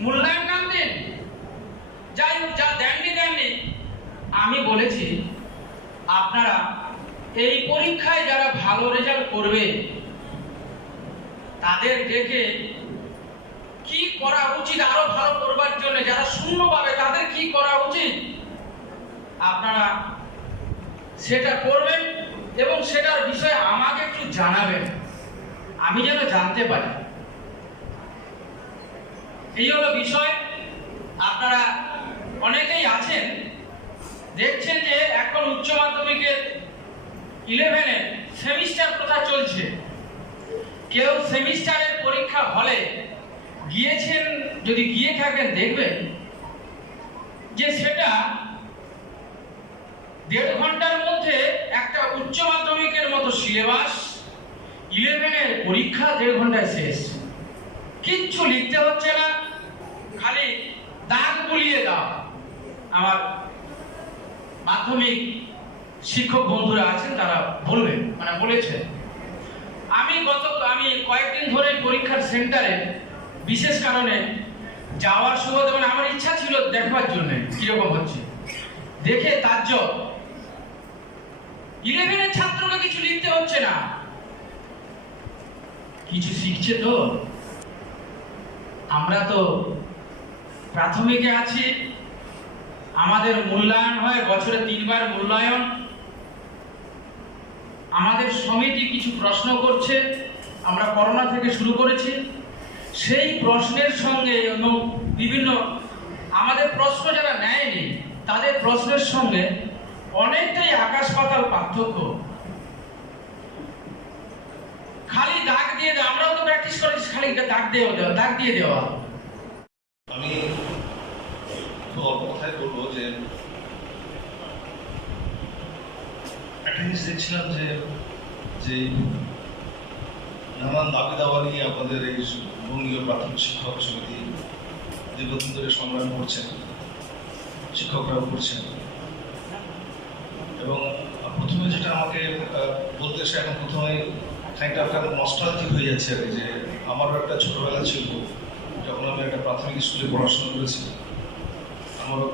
মূল্যায়ন নাম দিন যাই হোক, যা দেননি দেননি। আমি বলেছি, আপনারা এই পরীক্ষায় যারা ভালো রেজাল্ট করবে, তাদের দেখে কি করা উচিত, আরও ভালো করবার জন্য? যারা শূন্য পাবে, তাদের কি করা উচিত? আপনারা সেটা করবেন এবং সেটার বিষয়ে আমাকে একটু জানাবেন। আমি যেন জানতে পারি। এই হলো বিষয়। আপনারা অনেকেই আছেন, দেখছেন যে এখন উচ্চ মাধ্যমিকের ইলেভেনে সেমিস্টার প্রথা চলছে। কেউ সেমিস্টারের পরীক্ষা হলে গিয়েছেন, যদি গিয়ে থাকেন, দেখবেন যে সেটা দেড় ঘণ্টার মধ্যে একটা উচ্চ মাধ্যমিকের মতো সিলেবাস ইলেভেনের পরীক্ষা দেড় ঘন্টায় শেষ। কিচ্ছু লিখতে হচ্ছে না। খালি দাগ বুলিয়ে দাও। আমার মাধ্যমিক শিক্ষক বন্ধুরা আছেন, তারা বলবেন মানে বলেছে আমি গত, আমি কয়েকদিন ধরে পরীক্ষার সেন্টারে, বিশেষ কারণে যাওয়ার সুবাদে মানে আমার ইচ্ছা ছিল দেখবার জন্য, কীরকম হচ্ছে। দেখে তাজ্য। ইলেভেনের ছাত্রকে কিছু লিখতে হচ্ছে না। কিছু শিখছে তো। আমরা তো প্রাথমিকে আছে। আমাদের মূল্যায়ন হয়, বছরে তিনবার মূল্যায়ন। আমাদের সমিতি কিছু প্রশ্ন করছে, আমরা করোনা থেকে শুরু করেছি। সেই প্রশ্নের সঙ্গে বিভিন্ন, আমাদের প্রশ্ন যারা নেয়নি, তাদের প্রশ্নের সঙ্গে অনেকটাই আকাশ পাতাল পার্থক্য। খালি দাগ দিয়ে দেওয়া আমরাও তো প্র্যাকটিস করেছি, খালি দাগ দিয়ে দেওয়া, দাগ দিয়ে দেওয়া আমি খুব অল্প কথায় বলব যে একটা জিনিস দেখছিলাম যে যে নানান দাবি দাওয়া নিয়ে আপনাদের এই বঙ্গীয় প্রাথমিক শিক্ষক সমিতি দীর্ঘদিন ধরে সংগ্রাম করছেন, শিক্ষকরাও করছেন। এবং প্রথমে যেটা আমাকে বলতে এসে এখন প্রথমে খানিকটা একটা নস্টালজিক হয়ে যাচ্ছে আর যে আমারও একটা ছোটবেলা ছিল, যখন আমি একটা প্রাথমিক স্কুলে পড়াশোনা করেছি আমারও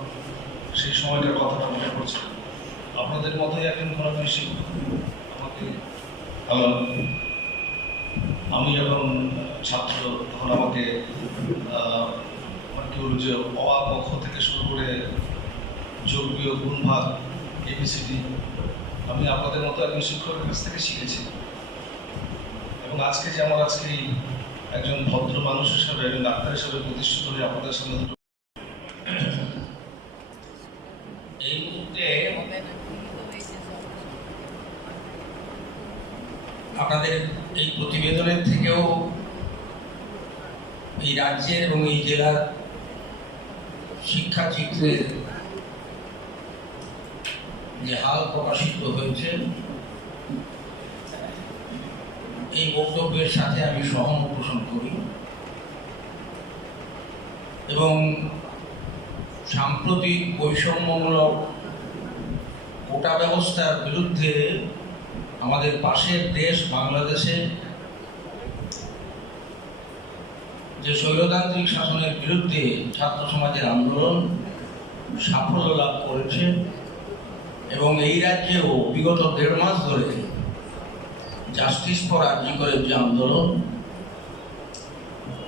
সেই সময়টার কথাটা মনে পড়ছে। আপনাদের মতোই একজন ধরনের শিক্ষক আমাকে আমি যখন ছাত্র, তখন আমাকে কি বলব যে অবাক পক্ষ থেকে শুরু করে যোগ বিয়োগ গুণ ভাগ এবিসিডি আমি আপনাদের মতো একজন শিক্ষকের কাছ থেকে শিখেছি। এবং আজকে যে আমার আজকে একজন ভদ্র মানুষ হিসাবে, একজন ডাক্তার হিসাবে প্রতিষ্ঠিত হয়ে আপনাদের সামনে আপনাদের এই প্রতিবেদনের থেকেও এই রাজ্যের এবং এই জেলার শিক্ষা চিত্রের যে হাল প্রকাশিত হয়েছে, এই বক্তব্যের সাথে আমি সহমত পোষণ করি। এবং সাম্প্রতিক বৈষম্যমূলক কোটা ব্যবস্থার বিরুদ্ধে আমাদের পাশের দেশ বাংলাদেশে যে স্বৈরতান্ত্রিক শাসনের বিরুদ্ধে ছাত্র সমাজের আন্দোলন সাফল্য লাভ করেছে এবং এই রাজ্যেও বিগত দেড় মাস ধরে জাস্টিস ফর আর্জিকরের যে আন্দোলন,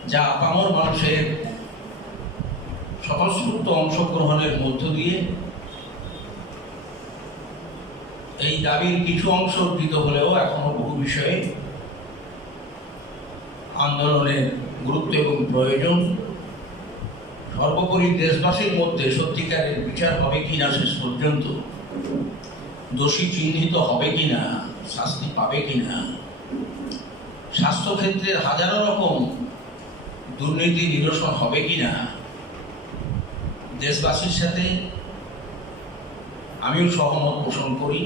যা আপামর মানুষের স্বতঃস্ফূর্ত অংশগ্রহণের মধ্য দিয়ে এই দাবির কিছু অংশ অর্জিত হলেও এখনও বহু বিষয়ে আন্দোলনের গুরুত্ব এবং প্রয়োজন। সর্বোপরি দেশবাসীর মধ্যে সত্যিকারের বিচার হবে কি না শেষ পর্যন্ত, দোষী চিহ্নিত হবে কিনা, শাস্তি পাবে কি না স্বাস্থ্যক্ষেত্রের হাজারো রকম দুর্নীতি নিরসন হবে কিনা, দেশবাসীর সাথে আমিও সহমত পোষণ করি।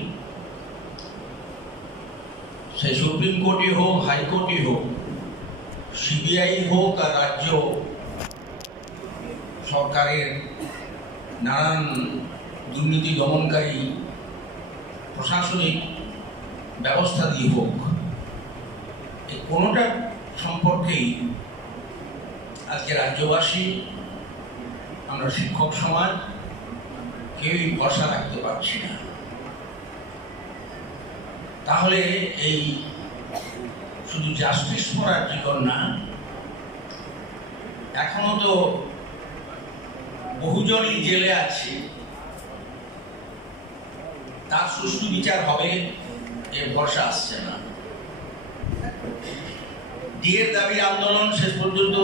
সে সুপ্রিম কোর্টই হোক, হাইকোর্টই হোক, সিবিআই হোক আর রাজ্য সরকারের নানান দুর্নীতি দমনকারী প্রশাসনিক ব্যবস্থা দিয়ে হোক এই কোনোটা সম্পর্কেই আজকে রাজ্যবাসী, আমরা শিক্ষক সমাজ কেউই ভরসা রাখতে পারছি না। তাহলে এই শুধু জাস্টিস ফরার জীবন না, এখনও তো বহুজনই জেলে আছে। তার সুষ্ঠু বিচার হবে এ ভরসা আসছে না। ডিএর দাবি আন্দোলন শেষ পর্যন্ত